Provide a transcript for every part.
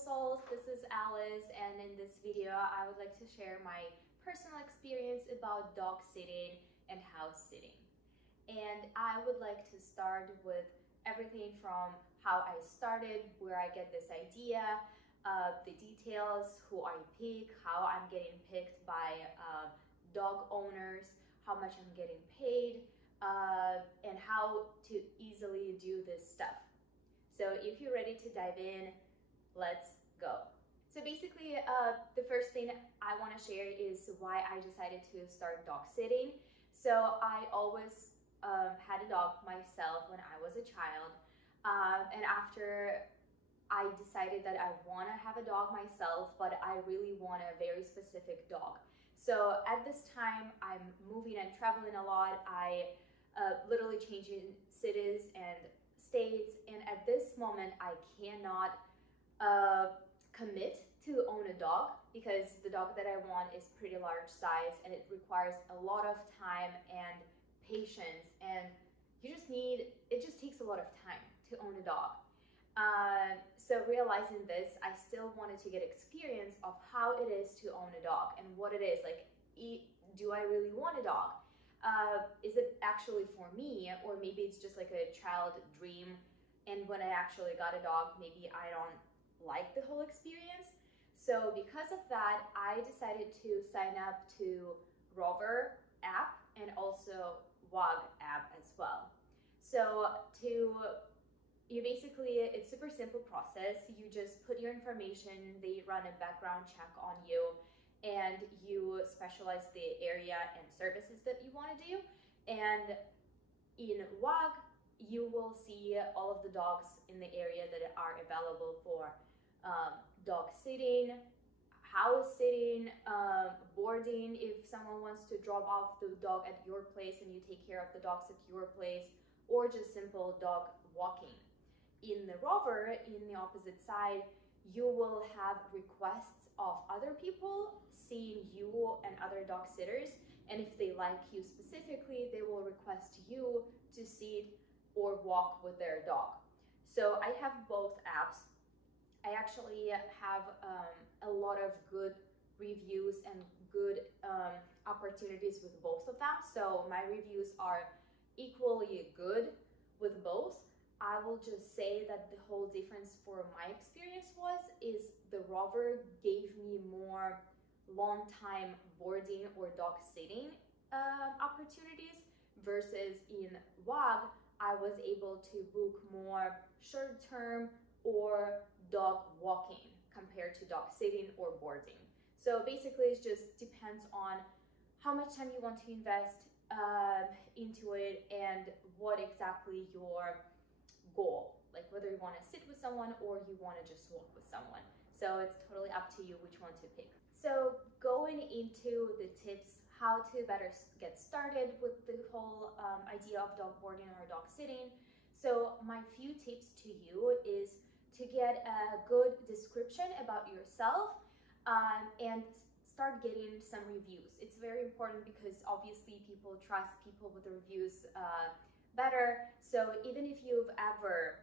souls, this is Alice, and in this video I would like to share my personal experience about dog sitting and house sitting. And I would like to start with everything from how I started, where I get this idea, the details, who I pick, how I'm getting picked by dog owners, how much I'm getting paid, and how to easily do this stuff. So if you're ready to dive in, let's go. So basically, the first thing I want to share is why I decided to start dog sitting. So I always had a dog myself when I was a child, and after I decided that I want to have a dog myself, but I really want a very specific dog. So at this time, I'm moving and traveling a lot. I literally changing cities and states, and at this moment I cannot commit to own a dog because the dog that I want is pretty large size and it requires a lot of time and patience, and it just takes a lot of time to own a dog. So realizing this, I still wanted to get experience of how it is to own a dog and what it is like. Do I really want a dog? Is it actually for me, or maybe it's just like a child dream, and when I actually got a dog, maybe I don't like the whole experience. So because of that, I decided to sign up to Rover app and also Wag app as well. So it's super simple process. You just put your information, they run a background check on you, and you specialize the area and services that you want to do. And in Wag, you will see all of the dogs in the area that are available for dog sitting, house sitting, boarding if someone wants to drop off the dog at your place and you take care of the dogs at your place, or just simple dog walking. In the Rover, in the opposite side, you will have requests of other people seeing you and other dog sitters, and if they like you specifically, they will request you to sit or walk with their dog. So I have both apps. I actually have a lot of good reviews and good opportunities with both of them. So my reviews are equally good with both. I will just say that the whole difference for my experience is the Rover gave me more long time boarding or dog sitting opportunities, versus in Wag, I was able to book more short term or dog walking compared to dog sitting or boarding. So basically it just depends on how much time you want to invest into it and what exactly your goal, like whether you want to sit with someone or you want to just walk with someone. So it's totally up to you which one to pick. So going into the tips, how to better get started with the whole idea of dog boarding or dog sitting. So my few tips to you is to get a good description about yourself and start getting some reviews. It's very important because obviously people trust people with the reviews better. So even if you've ever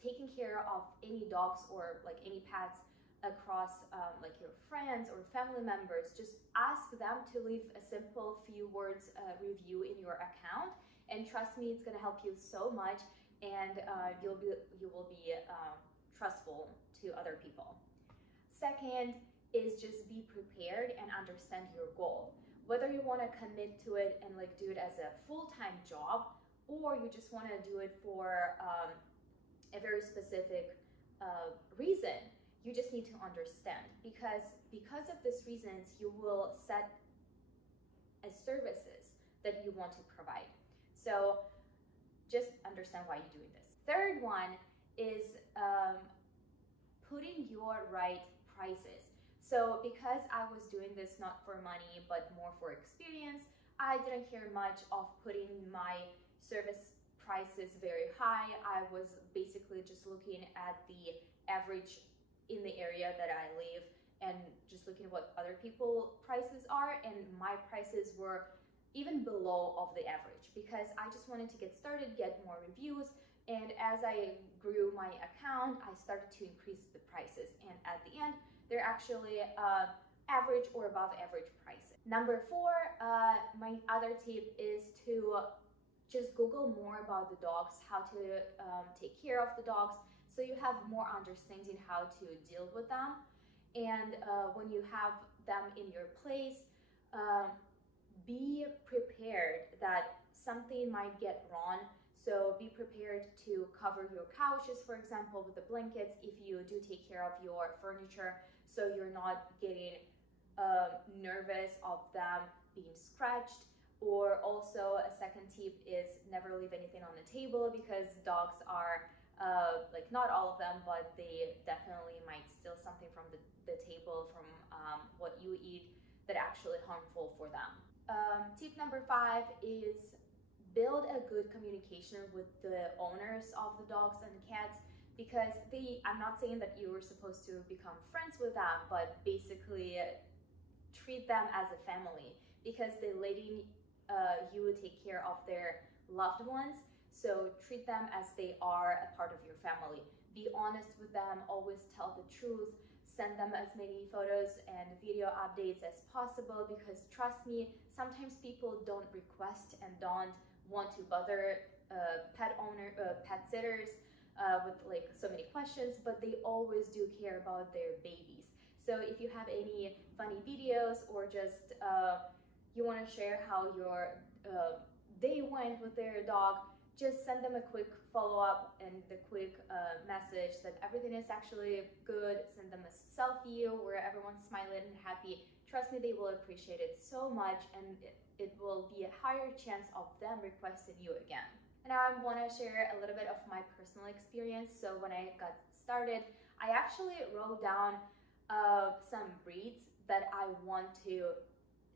taken care of any dogs or like any pets across like your friends or family members, just ask them to leave a simple few words review in your account, and trust me, it's going to help you so much, and you will be trustful to other people. Second is just be prepared and understand your goal. Whether you want to commit to it and like do it as a full-time job, or you just want to do it for a very specific reason, you just need to understand, because of these reasons you will set as services that you want to provide. So just understand why you're doing this. Third one is putting your right prices. So because I was doing this not for money but more for experience, I didn't care much of putting my service prices very high. I was basically just looking at the average in the area that I live and just looking at what other people prices are, and my prices were even below of the average because I just wanted to get started, get more reviews, and as I grew my account, I started to increase the prices, and at they're actually average or above average prices. Number 4, my other tip is to just Google more about the dogs, how to take care of the dogs, so you have more understanding how to deal with them. And when you have them in your place, be prepared that something might get wrong. So be prepared to cover your couches, for example, with the blankets if you do take care of your furniture, so you're not getting nervous of them being scratched. Or also a second tip is never leave anything on the table, because dogs are like, not all of them, but they definitely might steal something from the table, from what you eat, that actually harmful for them. Tip number 5 is build a good communication with the owners of the dogs and cats, because I'm not saying that you were supposed to become friends with them, but basically treat them as a family, because they're letting you take care of their loved ones. So treat them as they are a part of your family. Be honest with them, always tell the truth, send them as many photos and video updates as possible, because trust me, sometimes people don't request and don't want to bother pet sitters with like so many questions, but they always do care about their babies. So if you have any funny videos, or just you want to share how your day went with their dog, just send them a quick follow-up and the quick message that everything is actually good. Send them a selfie where everyone's smiling and happy. Trust me, they will appreciate it so much, and it will be a higher chance of them requesting you again. And now I want to share a little bit of my personal experience. So when I got started, I actually wrote down some breeds that I want to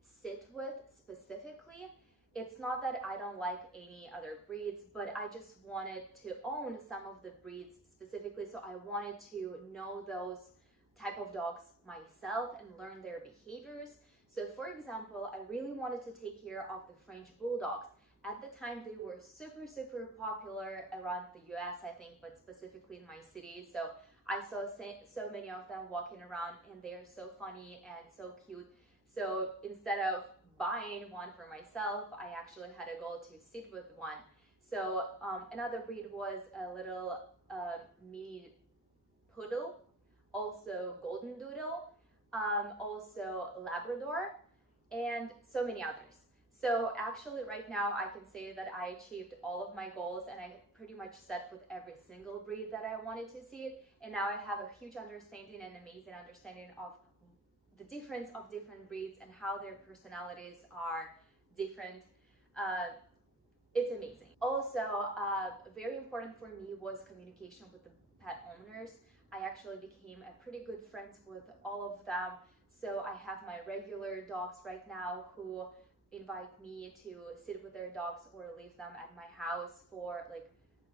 sit with specifically. It's not that I don't like any other breeds, but I just wanted to own some of the breeds specifically. So I wanted to know those type of dogs myself and learn their behaviors. So for example, I really wanted to take care of the French Bulldogs. At the time, they were super, super popular around the US, I think, but specifically in my city. So I saw so many of them walking around, and they are so funny and so cute. So instead of buying one for myself, I actually had a goal to sit with one. So another breed was a little mini poodle, also golden doodle, also Labrador, and so many others. So actually right now I can say that I achieved all of my goals, and I pretty much set with every single breed that I wanted to see. And now I have a huge understanding and amazing understanding of the difference of different breeds and how their personalities are different. It's amazing. Also, very important for me was communication with the pet owners. I actually became a pretty good friends with all of them. So I have my regular dogs right now who invite me to sit with their dogs or leave them at my house for like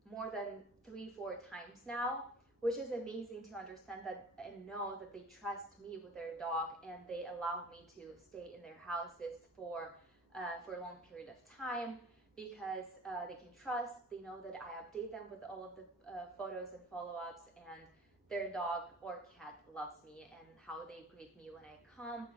more than 3-4 times now, which is amazing to understand that and know that they trust me with their dog, and they allow me to stay in their houses for a long period of time, because they can trust, they know that I update them with all of the photos and follow-ups, and their dog or cat loves me, and how they greet me when I come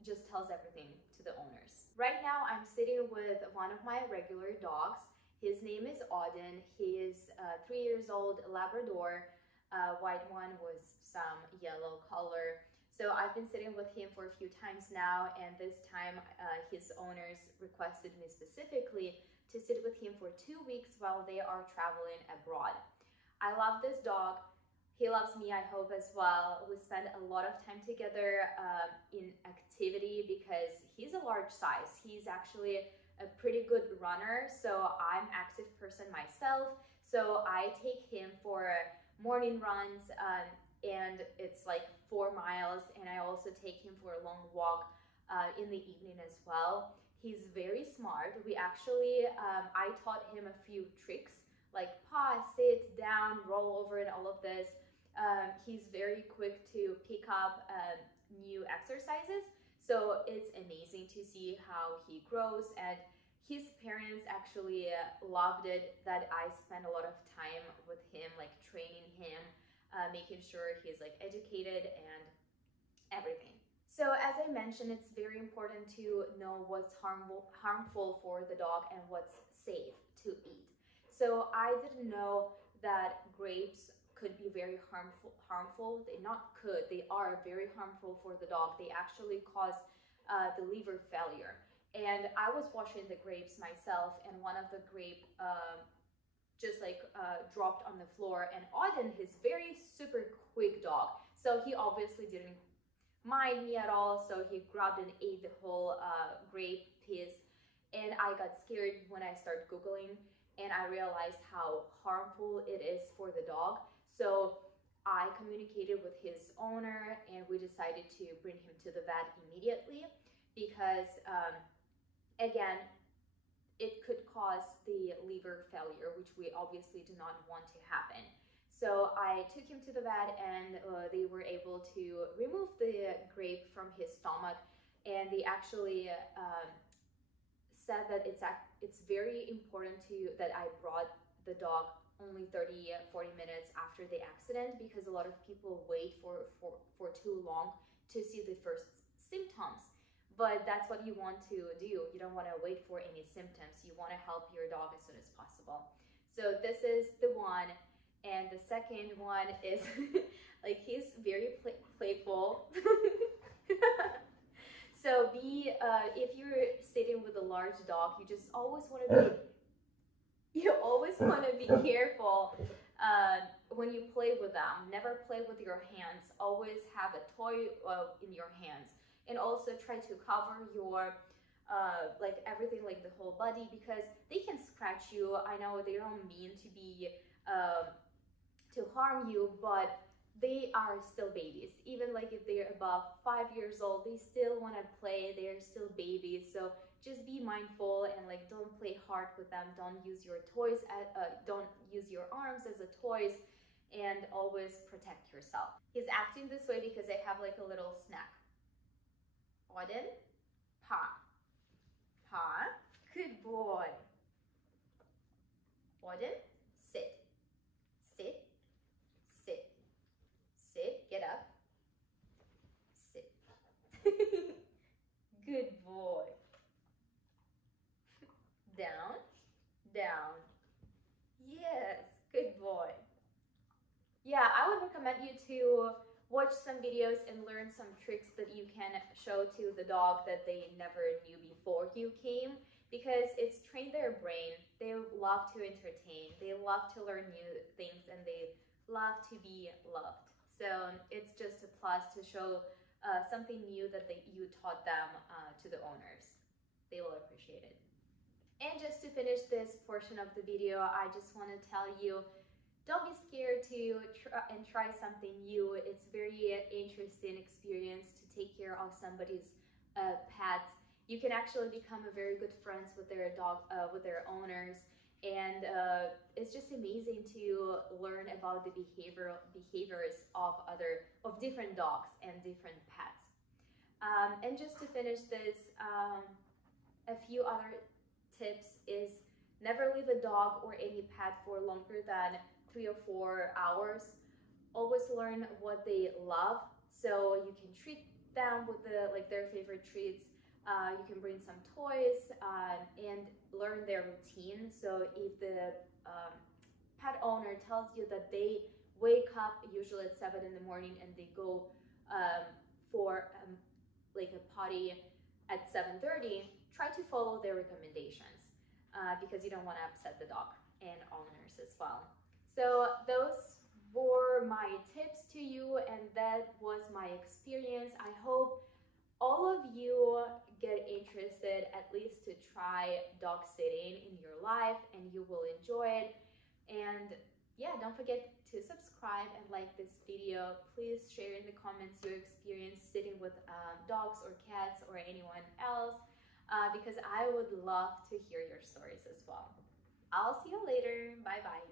just tells everything to the owners. Right now I'm sitting with one of my regular dogs. His name is Auden. He is 3 years old, a Labrador. White one with some yellow color. So I've been sitting with him for a few times now, and this time his owners requested me specifically to sit with him for 2 weeks while they are traveling abroad. I love this dog. He loves me, I hope, as well. We spend a lot of time together in activity, because he's a large size. He's actually a pretty good runner, so I'm an active person myself. So I take him for morning runs, and it's like 4 miles, and I also take him for a long walk in the evening as well. He's very smart. We actually, I taught him a few tricks like paw, sit, down, roll over, and all of this. He's very quick to pick up new exercises, so it's amazing to see how he grows. And his parents actually loved it that I spend a lot of time with him, like training him, making sure he's like educated and everything. So as I mentioned, it's very important to know what's harmful for the dog and what's safe to eat. So I didn't know that grapes could be very harmful. They not could, they are very harmful for the dog. They actually cause the liver failure. And I was washing the grapes myself, and one of the grape just like dropped on the floor, and Auden, his very super quick dog, so he obviously didn't mind me at all, so he grabbed and ate the whole grape piece. And I got scared when I started Googling, and I realized how harmful it is for the dog. So I communicated with his owner, and we decided to bring him to the vet immediately, because again, it could cause the liver failure, which we obviously do not want to happen. So I took him to the vet, and they were able to remove the grape from his stomach, and they actually said that it's very important that I brought the dog only 30-40 minutes after the accident, because a lot of people wait for too long to see the first symptoms. But that's what you want to do. You don't want to wait for any symptoms. You want to help your dog as soon as possible. So this is the one. And the second one is like, he's very playful. So if you're sitting with a large dog, you just always want to be careful when you play with them. Never play with your hands. Always have a toy in your hands, and also try to cover your like everything, like the whole body, because they can scratch you. I know they don't mean to be to harm you, but they are still babies. Even like if they're above 5 years old, they still want to play. They're still babies. So just be mindful, and like, don't play hard with them. Don't use your toys don't use your arms as a toys, and always protect yourself. He's acting this way because I have like a little snack. Auden, paw, paw, good boy. Auden, sit, sit, sit, sit, get up, sit. Good boy. Down, down. Yes, good boy. Yeah, I would recommend you to watch some videos and learn some tricks that you can show to the dog that they never knew before you came, because it's trained their brain. They love to entertain, they love to learn new things, and they love to be loved. So it's just a plus to show something new that you taught them to the owners. They will appreciate it. And just to finish this portion of the video, I just want to tell you, don't be scared to try something new. It's very interesting experience to take care of somebody's pets. You can actually become a very good friends with their dog, with their owners, and it's just amazing to learn about the behaviors of different dogs and different pets. And just to finish this, a few other tips is never leave a dog or any pet for longer than 3 or 4 hours. Always learn what they love, so you can treat them with their favorite treats. You can bring some toys and learn their routine. So if the pet owner tells you that they wake up usually at 7 in the morning and they go for like a potty at 7:30, try to follow their recommendations, because you don't want to upset the dog and owners as well. So those were my tips to you, and that was my experience. I hope all of you get interested at least to try dog sitting in your life, and you will enjoy it. And yeah, don't forget to subscribe and like this video. Please share in the comments your experience sitting with dogs or cats or anyone else, because I would love to hear your stories as well. I'll see you later. Bye bye.